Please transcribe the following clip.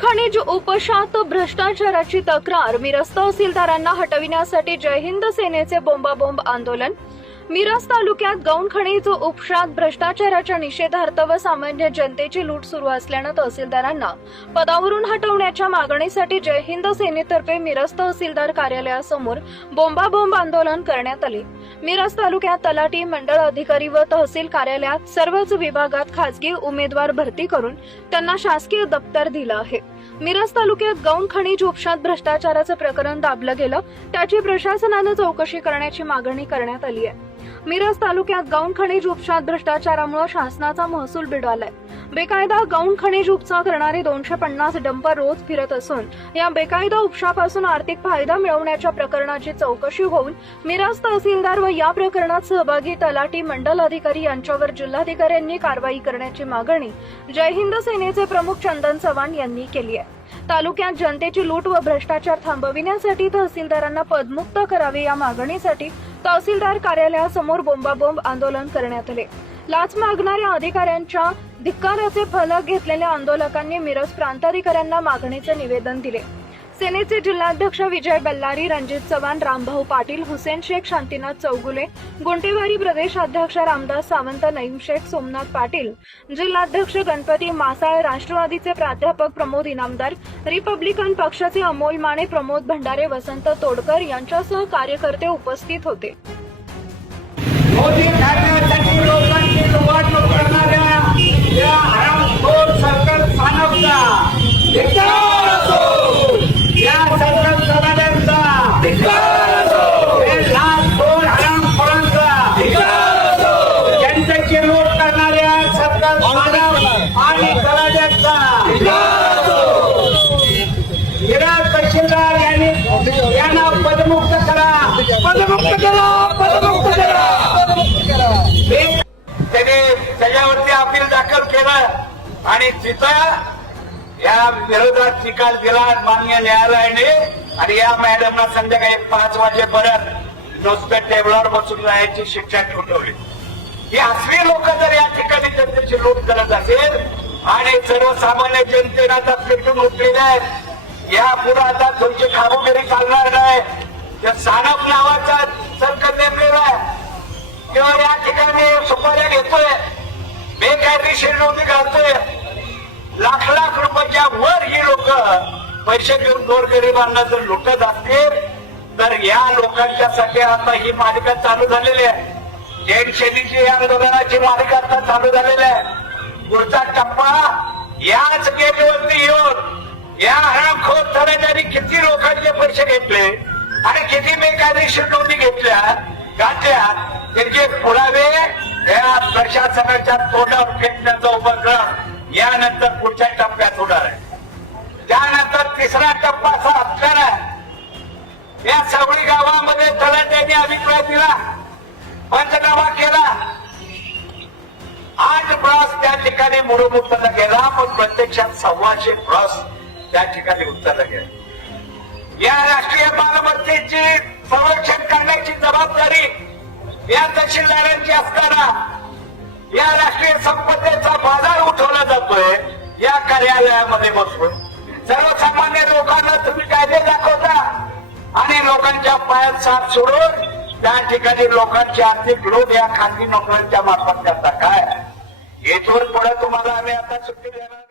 खनिज उपशात भ्रष्टाचाराची तक्रार मिरज तहसीलदारांना हटविण्यासाठी जय हिंद सेनेचे बोंबाबोंब आंदोलन मिरज तालुक्यात गौण खनिज उपशात भ्रष्टाचाराच्या निषेधार्थ व सामान्य जनतेची लूट सुरू असल्यानं तहसीलदारांना पदावरून हटवण्याच्या मागणीसाठी जय हिंद सेनेतर्फे मिरज तहसीलदार कार्यालयासमोर बोंबाबोंब आंदोलन करण्यात आले. मिरज तालुक्यात तलाठी मंडळ अधिकारी व तहसील कार्यालयात सर्वच विभागात खासगी उमेदवार भरती करून त्यांना शासकीय दप्तर दिलं आहे. मिरज तालुक्यात गौण खनिज उपशात भ्रष्टाचाराचं प्रकरण दाबलं गेलं त्याची प्रशासनानं चौकशी करण्याची मागणी करण्यात आली आहे. मिरज तालुक्यात गौण खनिज उपशात भ्रष्टाचारामुळे शासनाचा महसूल बिडालाय बेकायदा गौण खनिज उपसा करणारे दोनशे पन्नास डंपर रोज फिरत असून या बेकायदा उपशापासून आर्थिक फायदा मिळवण्याच्या प्रकरणाची चौकशी होऊन मिरज तहसीलदार व या प्रकरणात सहभागी तलाटी मंडल अधिकारी यांच्यावर जिल्हाधिकाऱ्यांनी कारवाई करण्याची मागणी जय हिंद सेनेचे प्रमुख चंदन चव्हाण यांनी केली आहे. तालुक्यात जनतेची लूट व भ्रष्टाचार थांबविण्यासाठी तहसीलदारांना पदमुक्त करावे या मागणीसाठी तहसीलदार कार्यालयासमोर बोंबाबोंब आंदोलन करण्यात आले. लाच मागणाऱ्या अधिकाऱ्यांच्या धिक्काराचे फलक घेतलेल्या आंदोलकांनी मिरज प्रांताधिकाऱ्यांना मागणीचे निवेदन दिले. सेनेचे जिल्हाध्यक्ष विजय बल्लारी रणजित चव्हाण रामभाऊ पाटील हुसेन शेख शांतीनाथ चौगुले गुंटेवारी प्रदेशाध्यक्ष रामदास सावंत नईम शेख सोमनाथ पाटील जिल्हाध्यक्ष गणपती मासाळ राष्ट्रवादीचे प्राध्यापक प्रमोद इनामदार रिपब्लिकन पक्षाचे अमोल माने प्रमोद भंडारे वसंत तोडकर यांच्यासह कार्यकर्ते उपस्थित होते मोदी ठाकरेंसाठी लोकांची निवडणूक करणाऱ्या या हरामखोर सरकार स्थानकचा धिक्कार असो. या सरकार समाजाचा हे लाचखोर हरामखोरांचा जनतेची लूट करणाऱ्या सरकार स्थानक आणि समाजाचा विराट तहसीलदार यांनी यांना पदमुक्त करा पदमुक्त करा पदमुक्त करा ते- त्याने त्याच्यावरती अपील दाखल केलं आणि तिथं या विरोधात निकाल दिला मान्य न्यायालयाने. आणि या मॅडमना संध्याकाळी पाच वाजेपर्यंत नुसतं टेबलावर बसून राहायची शिक्षा ठोठवली. ही असली लोक जर या ठिकाणी जनतेची लूट करत असेल आणि सर्वसामान्य जनतेनं आता पेटून उठलेले आहेत या पुढे आता तुमची खाबोगिरी चालणार नाही. त्या सानप नावाचा सरकार नेमलेला आहे. किंवा या ठिकाणी सुपाऱ्या घेतोय. बेकायदेशीर नोंदी घालतोय. लाख लाख रुपयाच्या वर ही लोक पैसे घेऊन गोरगरिबांना जर लुटत असतील. तर या लोकांच्यासाठी आता ही मालिका चालू झालेली आहे. जैन शैलीची या आंदोलनाची मालिका आता चालू झालेली आहे. पुढचा टप्पा याच गेटवरती येऊन या हरामखोर तराजांनी किती लोकांचे पैसे घेतले आणि किती बेकायदेशीर नोंदी घेतल्या गाठल्या त्यांचे पुरावे या प्रशासनाच्या तोंडावर फेकण्याचा उपक्रम यानंतर पुढच्या टप्प्यात होणार आहे. त्यानंतर तिसरा टप्पा असा असणार आहे. या सवळी गावामध्ये तलाट्यांनी अभिप्राय दिला पंचनामा केला. आठ ब्रॉस त्या ठिकाणी मुरुम उचलला गेला पण प्रत्यक्षात सव्वाशे ब्रॉस त्या ठिकाणी उचलला गेला या राष्ट्रीय मालमत्तेची संरक्षण करण्याची जबाबदारी या तहसीलदारांची असताना या राष्ट्रीय संपत्तीचा बाजार उठवला जातोय या कार्यालयामध्ये बसून सर्वसामान्य लोकांना तुम्ही कायदे दाखवता आणि लोकांच्या पायात साथ सोडून त्या ठिकाणी लोकांचे आर्थिक लोभ या खाजगी नोकऱ्यांच्या मार्फत करता. काय? येथून पुढे तुम्हाला आम्ही आता सुट्टी देणार